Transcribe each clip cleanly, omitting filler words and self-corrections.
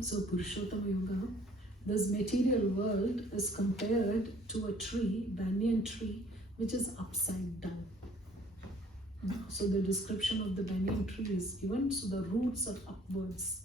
So Purushottama Yoga, this material world is compared to a tree, banyan tree, which is upside down. So the description of the banyan tree is given, so the roots are upwards.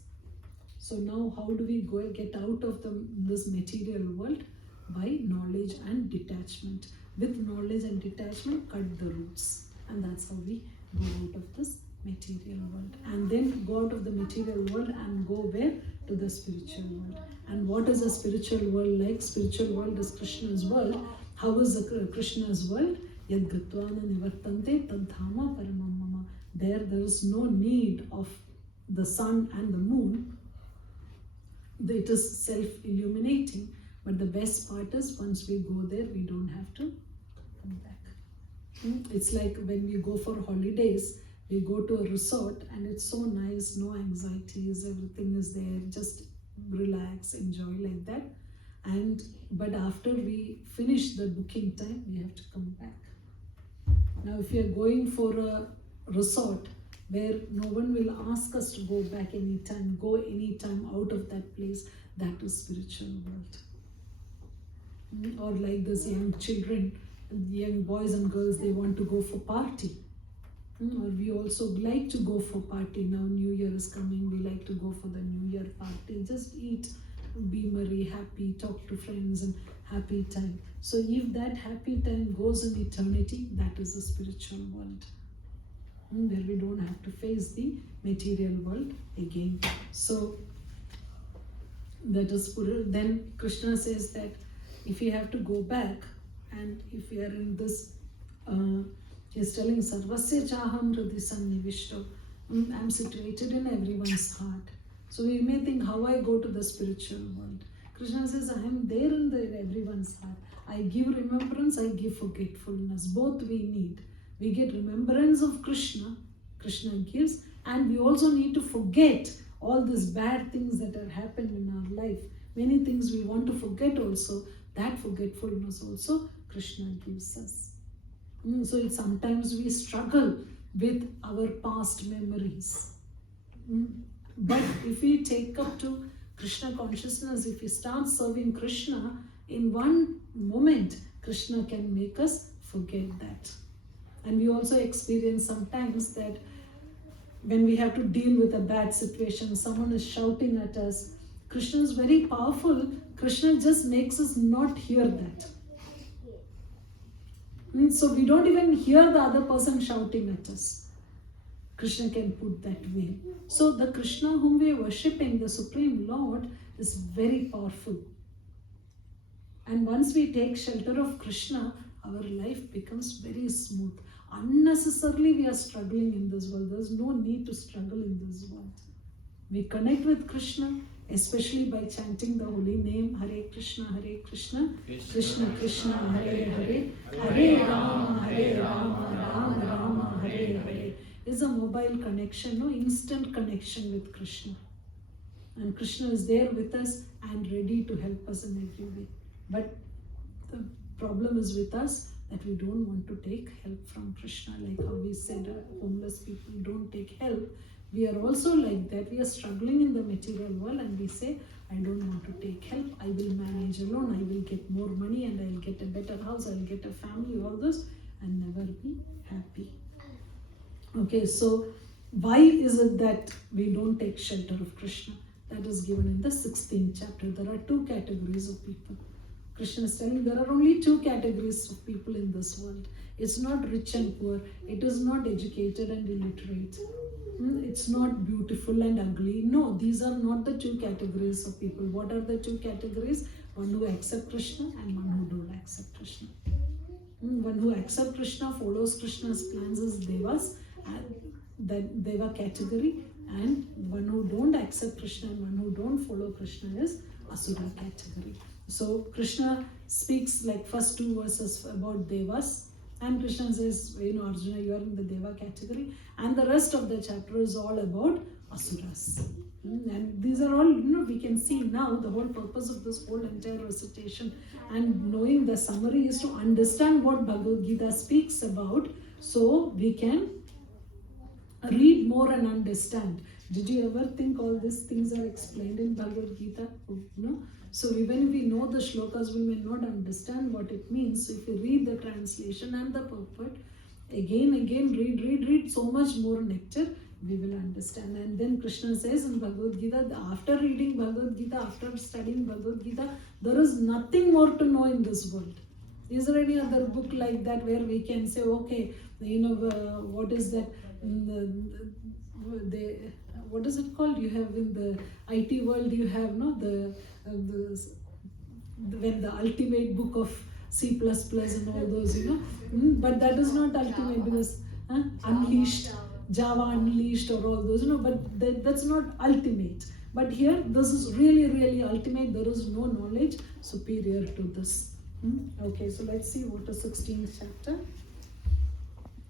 So now how do we get out of this material world? By knowledge and detachment. With knowledge and detachment, cut the roots. And that's how we go out of this material world. And then go out of the material world and go where? To the spiritual world. And what is a spiritual world like? Spiritual world is Krishna's world. How is the Krishna's world? Yad gatvana nivartante tadhama paramam mama. There is no need of the sun and the moon. It is self-illuminating. But the best part is, once we go there, we don't have to come back. It's like when we go for holidays, we go to a resort and it's so nice, no anxieties, everything is there, just relax, enjoy like that. But after we finish the booking time, we have to come back. Now, if we are going for a resort where no one will ask us to go back anytime, go anytime out of that place, that is spiritual world. Or like this young children, young boys and girls, they want to go for party. Or we also like to go for party. Now New Year is coming, we like to go for the New Year party. Just eat, be merry, happy, talk to friends and happy time. So if that happy time goes in eternity, that is a spiritual world. Where we don't have to face the material world again. So that is then Krishna says that if we have to go back, and if we are in this, he's telling Sarvasya Chaham Hridhi Sannivishto, I'm situated in everyone's heart. So we may think, how I go to the spiritual world. Krishna says, I am there in everyone's heart. I give remembrance, I give forgetfulness. Both we need. We get remembrance of Krishna, Krishna gives, and we also need to forget all these bad things that have happened in our life. Many things we want to forget also. That forgetfulness also Krishna gives us. So sometimes we struggle with our past memories. But if we take up to Krishna consciousness, if we start serving Krishna, in one moment, Krishna can make us forget that. And we also experience sometimes that when we have to deal with a bad situation, someone is shouting at us, Krishna is very powerful. Krishna just makes us not hear that. So we don't even hear the other person shouting at us. Krishna can put that way. So the Krishna whom we are worshipping, the Supreme Lord, is very powerful. And once we take shelter of Krishna, our life becomes very smooth. Unnecessarily we are struggling in this world. There is no need to struggle in this world. We connect with Krishna, especially by chanting the holy name, Hare Krishna, Krishna Krishna, Hare Hare, Hare Rama, Rama Rama, Hare Hare. Is a mobile connection, no instant connection with Krishna. And Krishna is there with us and ready to help us in every way. But the problem is with us that we don't want to take help from Krishna, like how we said homeless people don't take help. We are also like that. We are struggling in the material world and we say, I don't want to take help. I will manage alone. I will get more money and I'll get a better house. I'll get a family, all this, and never be happy. Okay, so why is it that we don't take shelter of Krishna? That is given in the 16th chapter. There are two categories of people. Krishna is telling there are only two categories of people in this world. It's not rich and poor. It is not educated and illiterate. It's not beautiful and ugly. No, these are not the two categories of people. What are the two categories? One who accepts Krishna and one who don't accept Krishna. One who accepts Krishna, follows Krishna's plans is Devas, and the Deva category. And one who don't accept Krishna and one who don't follow Krishna is Asura category. So Krishna speaks like first two verses about Devas. And Krishna says, Arjuna, you are in the Deva category. And the rest of the chapter is all about Asuras. And these are all, we can see now the whole purpose of this whole entire recitation. And knowing the summary is to understand what Bhagavad Gita speaks about, so we can read more and understand. Did you ever think all these things are explained in Bhagavad Gita? No. So even if we know the shlokas, we may not understand what it means. So if you read the translation and the purport, again, read so much more nectar, we will understand. And then Krishna says in Bhagavad Gita, after reading Bhagavad Gita, after studying Bhagavad Gita, there is nothing more to know in this world. Is there any other book like that where we can say, okay, what is that? What is it called? You have in the IT world, you have when the ultimate book of C++ and all those, but that is not ultimate because Unleashed, Java Unleashed or all those, but that's not ultimate. But here, this is really ultimate. There is no knowledge superior to this. Okay, so let's see what is 16th chapter.